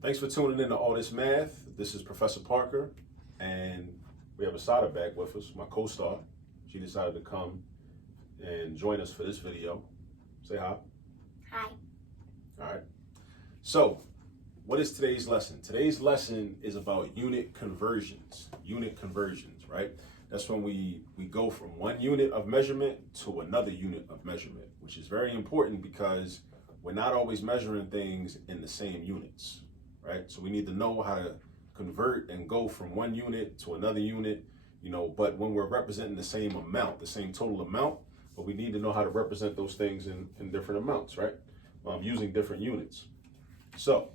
Thanks for tuning in to All This Math. This is Professor Parker, and we have Assata back with us, my co-star. She decided to come and join us for this video. Say hi. Hi. All right. So, what is today's lesson? Today's lesson is about unit conversions. Unit conversions, right? That's when we go from one unit of measurement to another unit of measurement, which is very important because we're not always measuring things in the same units, right? So we need to know how to convert and go from one unit to another unit, but when we're representing the same amount, the same total amount, but we need to know how to represent those things in different amounts, right? Using different units. So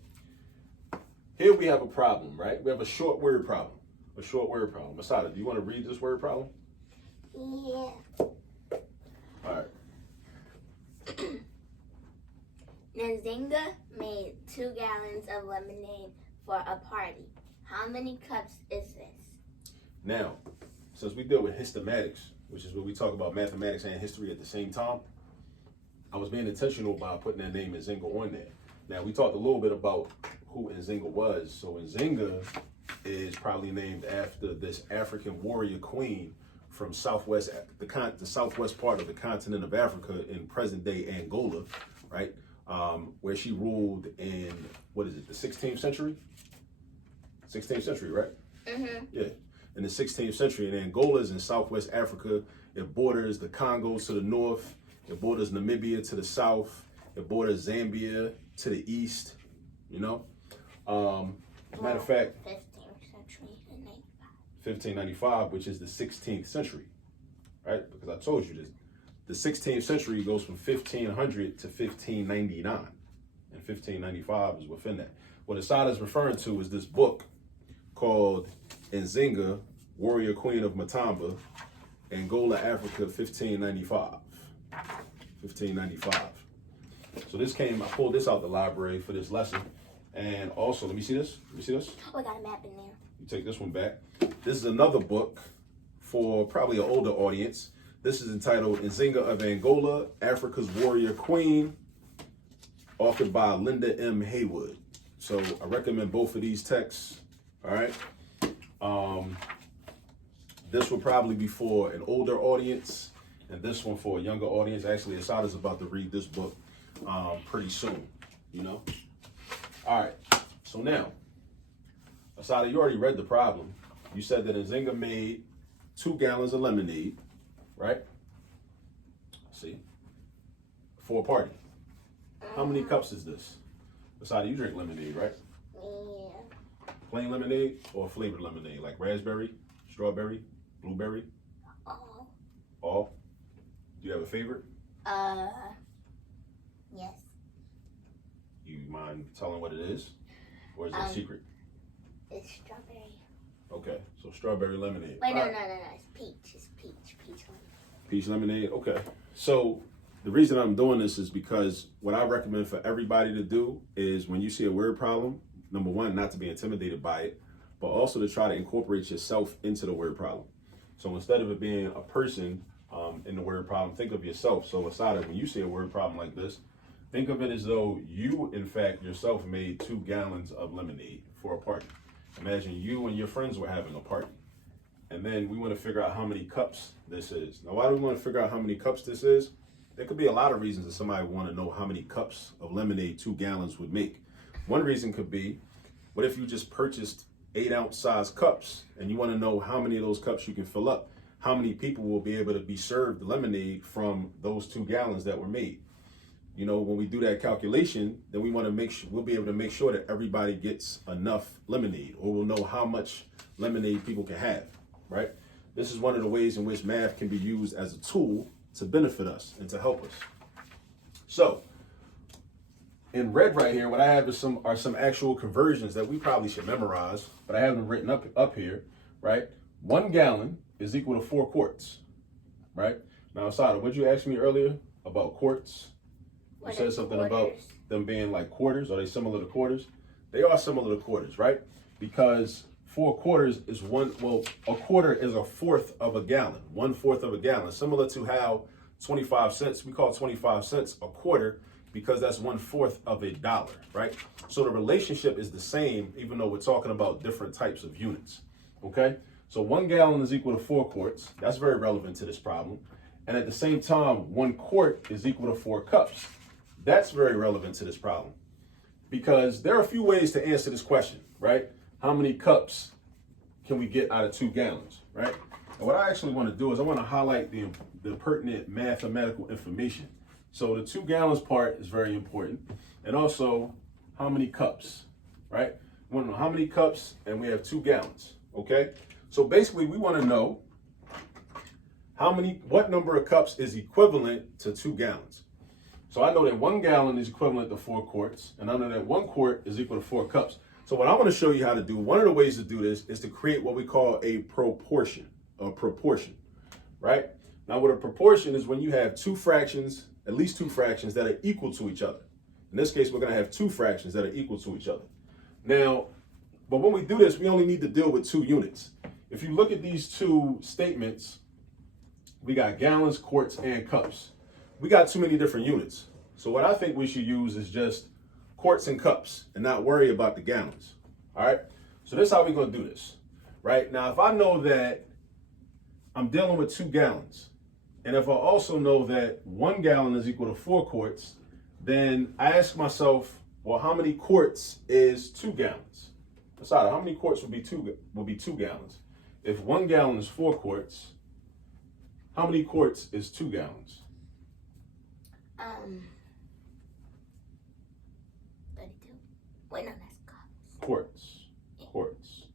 here we have a problem, right? We have a short word problem. Assata, do you want to read this word problem? Yeah. All right. Nzinga made 2 gallons of lemonade for a party. How many cups is this? Now, since we deal with hystematics, which is where we talk about mathematics and history at the same time, I was being intentional by putting that name Nzinga on there. Now, we talked a little bit about who Nzinga was. So Nzinga is probably named after this African warrior queen from the southwest part of the continent of Africa in present-day Angola, right? Where she ruled in, the 16th century? 16th century, right? Mm-hmm. Yeah, in the 16th century. And Angola is in southwest Africa. It borders the Congo to the north. It borders Namibia to the south. It borders Zambia to the east, Matter of fact, 15th century and 1595, which is the 16th century, right? Because I told you this. The 16th century goes from 1500 to 1599, and 1595 is within that. What Assata is referring to is this book called Nzinga, Warrior Queen of Matamba, Angola, Africa, 1595. 1595. So I pulled this out the library for this lesson. And also, let me see this. Oh, I got a map in there. You take this one back. This is another book for probably an older audience. This is entitled Nzinga of Angola, Africa's Warrior Queen, authored by Linda Heywood. So I recommend both of these texts, all right? This will probably be for an older audience, and this one for a younger audience. Actually, Assata's about to read this book pretty soon, All right, so now, Assata, you already read the problem. You said that Nzinga made 2 gallons of lemonade, right? See, for a party. How many cups is this? Assata, you drink lemonade, right? Yeah. Plain lemonade or flavored lemonade, like raspberry, strawberry, blueberry? All? Do you have a favorite? Yes. You mind telling what it is? Or is it a secret? It's strawberry. Okay, so strawberry lemonade. Wait, no, it's peach. It's peach lemonade. Peach lemonade, okay. So the reason I'm doing this is because what I recommend for everybody to do is when you see a word problem, number one, not to be intimidated by it, but also to try to incorporate yourself into the word problem. So instead of it being a person in the word problem, think of yourself. So Assata, when you see a word problem like this, think of it as though you, in fact, yourself made 2 gallons of lemonade for a party. Imagine you and your friends were having a party. And then we want to figure out how many cups this is. Now, why do we want to figure out how many cups this is? There could be a lot of reasons that somebody would want to know how many cups of lemonade 2 gallons would make. One reason could be, what if you just purchased 8-ounce size cups and you want to know how many of those cups you can fill up? How many people will be able to be served lemonade from those 2 gallons that were made? When we do that calculation, then we want to make sure we'll be able to make sure that everybody gets enough lemonade, or we'll know how much lemonade people can have, right? This is one of the ways in which math can be used as a tool to benefit us and to help us. So, in red right here, what I have is some actual conversions that we probably should memorize, but I have them written up here, right? 1 gallon is equal to 4 quarts, right? Now, Assata, what did you ask me earlier about quarts? You said something about them being like quarters. Are they similar to quarters? They are similar to quarters, right? Because 4 quarters is a quarter is 1/4 of a gallon, 1/4 of a gallon. Similar to how 25 cents, we call 25 cents a quarter, because that's 1/4 of $1, right? So the relationship is the same, even though we're talking about different types of units, okay? So 1 gallon is equal to 4 quarts. That's very relevant to this problem. And at the same time, 1 quart is equal to 4 cups. That's very relevant to this problem because there are a few ways to answer this question, right? How many cups can we get out of 2 gallons, right? And what I actually want to do is I want to highlight the pertinent mathematical information. So the 2 gallons part is very important. And also, how many cups, right? We want to know how many cups, and we have 2 gallons, okay? So basically, we want to know what number of cups is equivalent to 2 gallons. So I know that 1 gallon is equivalent to 4 quarts, and I know that 1 quart is equal to 4 cups. So what I want to show you how to do, one of the ways to do this is to create what we call a proportion, right? Now what a proportion is when you have 2 fractions, at least 2 fractions that are equal to each other. In this case, we're going to have 2 fractions that are equal to each other. Now, but when we do this, we only need to deal with 2 units. If you look at these 2 statements, we got gallons, quarts, and cups. We got too many different units. So what I think we should use is just quarts and cups and not worry about the gallons. All right. So this is how we're going to do this. Right now, if I know that I'm dealing with 2 gallons, and if I also know that 1 gallon is equal to 4 quarts, then I ask myself, well, how many quarts is 2 gallons? Assata, how many quarts would be 2 gallons? If 1 gallon is 4 quarts, how many quarts is 2 gallons? 32. Wait, no, that's cups. Quarts.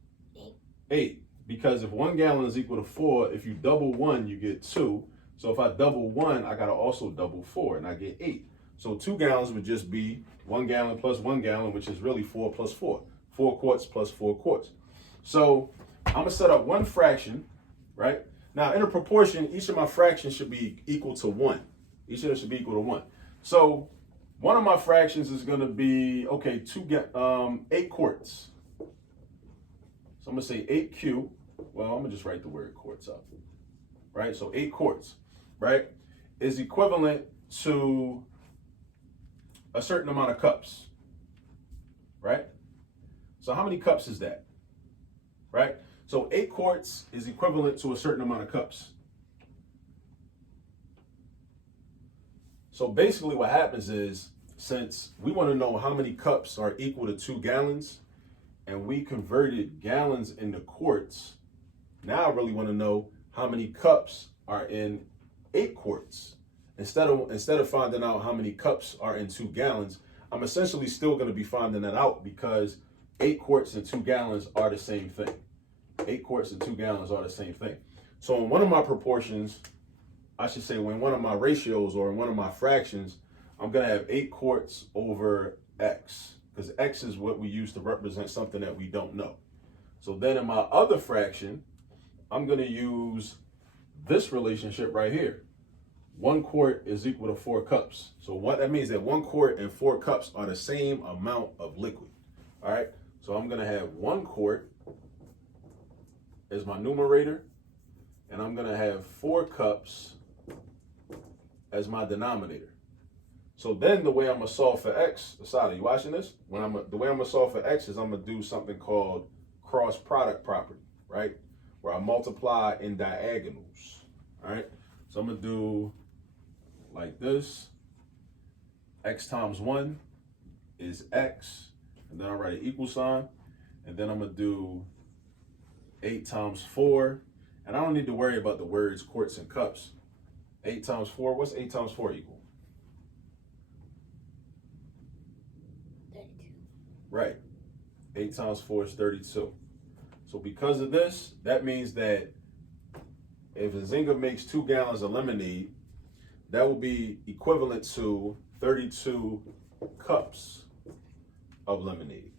8. Because if 1 gallon is equal to 4, if you double 1, you get 2. So if I double 1, I gotta also double 4, and I get 8. So 2 gallons would just be 1 gallon plus 1 gallon, which is really 4 plus 4. 4 quarts plus 4 quarts. So I'm gonna set up one fraction, right? Now in a proportion, each of my fractions should be equal to 1. Each of them should be equal to 1. So one of my fractions is gonna be, okay, 8 quarts. So I'm gonna say 8Q. Well, I'm gonna just write the word quarts up, right? So 8 quarts, right, is equivalent to a certain amount of cups, right? So how many cups is that, right? So 8 quarts is equivalent to a certain amount of cups. So basically what happens is, since we want to know how many cups are equal to 2 gallons, and we converted gallons into quarts, now I really want to know how many cups are in 8 quarts. Instead of finding out how many cups are in 2 gallons, I'm essentially still going to be finding that out because 8 quarts and 2 gallons are the same thing. 8 quarts and 2 gallons are the same thing. So in one of my proportions, I should say when one of my ratios or in one of my fractions, I'm going to have 8 quarts over X, because X is what we use to represent something that we don't know. So then in my other fraction, I'm going to use this relationship right here. 1 quart is equal to 4 cups. So what that means that 1 quart and 4 cups are the same amount of liquid. All right. So I'm going to have 1 quart as my numerator, and I'm going to have 4 cups as my denominator. So then the way I'm going to solve for X, Assata, you watching this? The way I'm going to solve for X is I'm going to do something called cross product property, right? Where I multiply in diagonals, all right? So I'm going to do like this. X times 1 is X, and then I write an equal sign, and then I'm going to do 8 times 4, and I don't need to worry about the words quarts and cups. 8 times 4, what's 8 times 4 equal? 32. Right. 8 times 4 is 32. So because of this, that means that if Nzinga makes 2 gallons of lemonade, that will be equivalent to 32 cups of lemonade.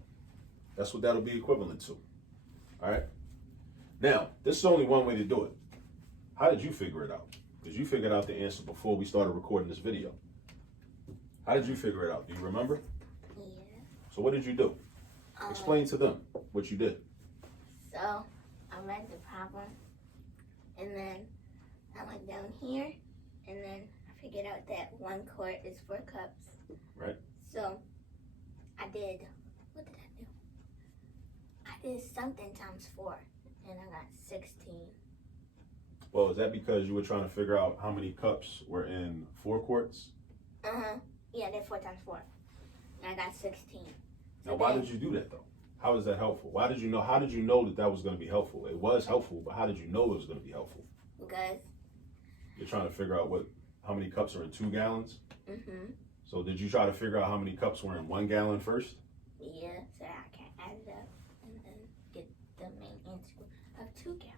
That's what that'll be equivalent to. All right. Now, this is only one way to do it. How did you figure it out? Because you figured out the answer before we started recording this video. How did you figure it out? Do you remember? Yeah. So what did you do? Explain to them what you did. So I read the problem, and then I went down here, and then I figured out that 1 quart is 4 cups, Right. So I did, what did I do? I did something times 4 and I got 16. Well, is that because you were trying to figure out how many cups were in 4 quarts? Yeah, I did 4 times 4 and I got 16. Now, why did you do that though? How is that helpful? Why did you know? How did you know that that was going to be helpful? It was helpful, but how did you know it was going to be helpful? Because you're trying to figure out how many cups are in 2 gallons. So did you try to figure out how many cups were in 1 gallon first? Yeah, so I can add it up and then get the main answer of 2 gallons.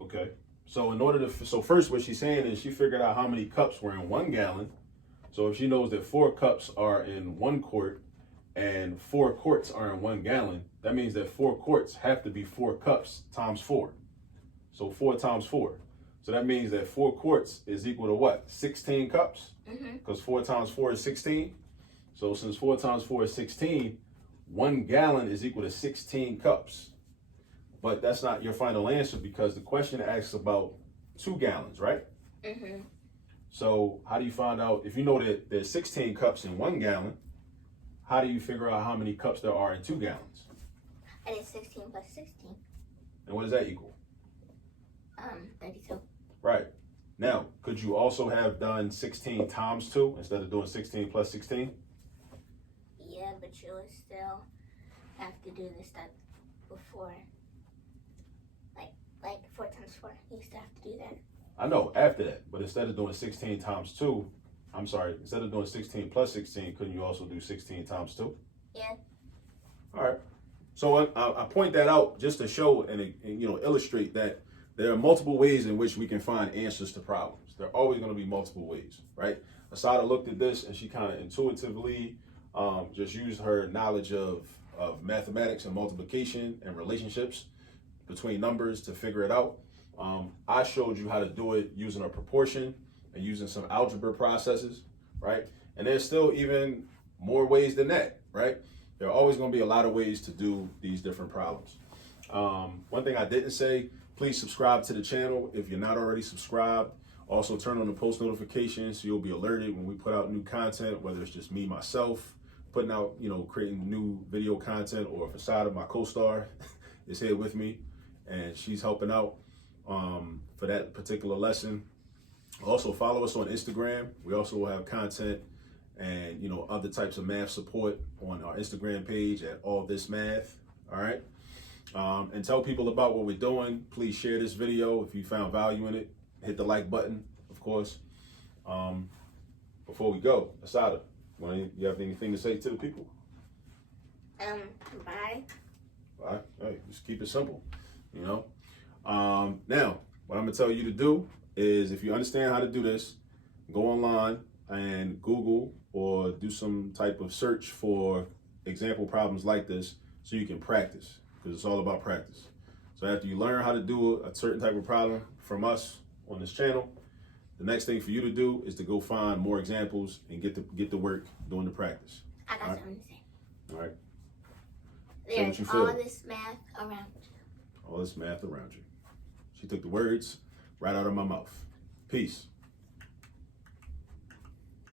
Okay. So first what she's saying is she figured out how many cups were in 1 gallon. So if she knows that 4 cups are in 1 quart and 4 quarts are in 1 gallon, that means that 4 quarts have to be 4 cups times 4. So 4 times 4. So that means that 4 quarts is equal to what? 16 cups? Because 4 times 4 is 16. So since 4 times 4 is 16, 1 gallon is equal to 16 cups. But that's not your final answer because the question asks about 2 gallons, right? So how do you find out, if you know that there's 16 cups in 1 gallon, how do you figure out how many cups there are in 2 gallons? I did 16 plus 16. And what does that equal? 32. Right. Now, could you also have done 16 times 2 instead of doing 16 plus 16? Yeah, but you would still have to do the step before. Like 4 times 4. You still have to do that. I know, after that. But instead of doing 16 times 2, instead of doing 16 plus 16, couldn't you also do 16 times 2? Yeah. All right. So I point that out just to show and illustrate that there are multiple ways in which we can find answers to problems. There are always going to be multiple ways, right? Assata looked at this and she kind of intuitively just used her knowledge of mathematics and multiplication and relationships between numbers to figure it out. I showed you how to do it using a proportion and using some algebra processes, right? And there's still even more ways than that, right? There are always going to be a lot of ways to do these different problems. One thing I didn't say, please subscribe to the channel if you're not already subscribed. Also turn on the post notifications so you'll be alerted when we put out new content, whether it's just me, myself, putting out, creating new video content, or if Assata, my co-star, is here with me and she's helping out for that particular lesson. Also follow us on Instagram. We also will have content and other types of math support on our Instagram page at All This Math. All right. And tell people about what we're doing. Please share this video if you found value in it. Hit the like button, of course. Before we go, Assata, you have anything to say to the people? Bye. Bye. Hey, just keep it simple, Now, what I'm gonna tell you to do is, if you understand how to do this, go online and Google or do some type of search for example problems like this so you can practice, because it's all about practice. So after you learn how to do a certain type of problem from us on this channel, the next thing for you to do is to go find more examples and get to work doing the practice. I got something to say. All right. There's all this math around you. All this math around you. She took the words right out of my mouth. Peace.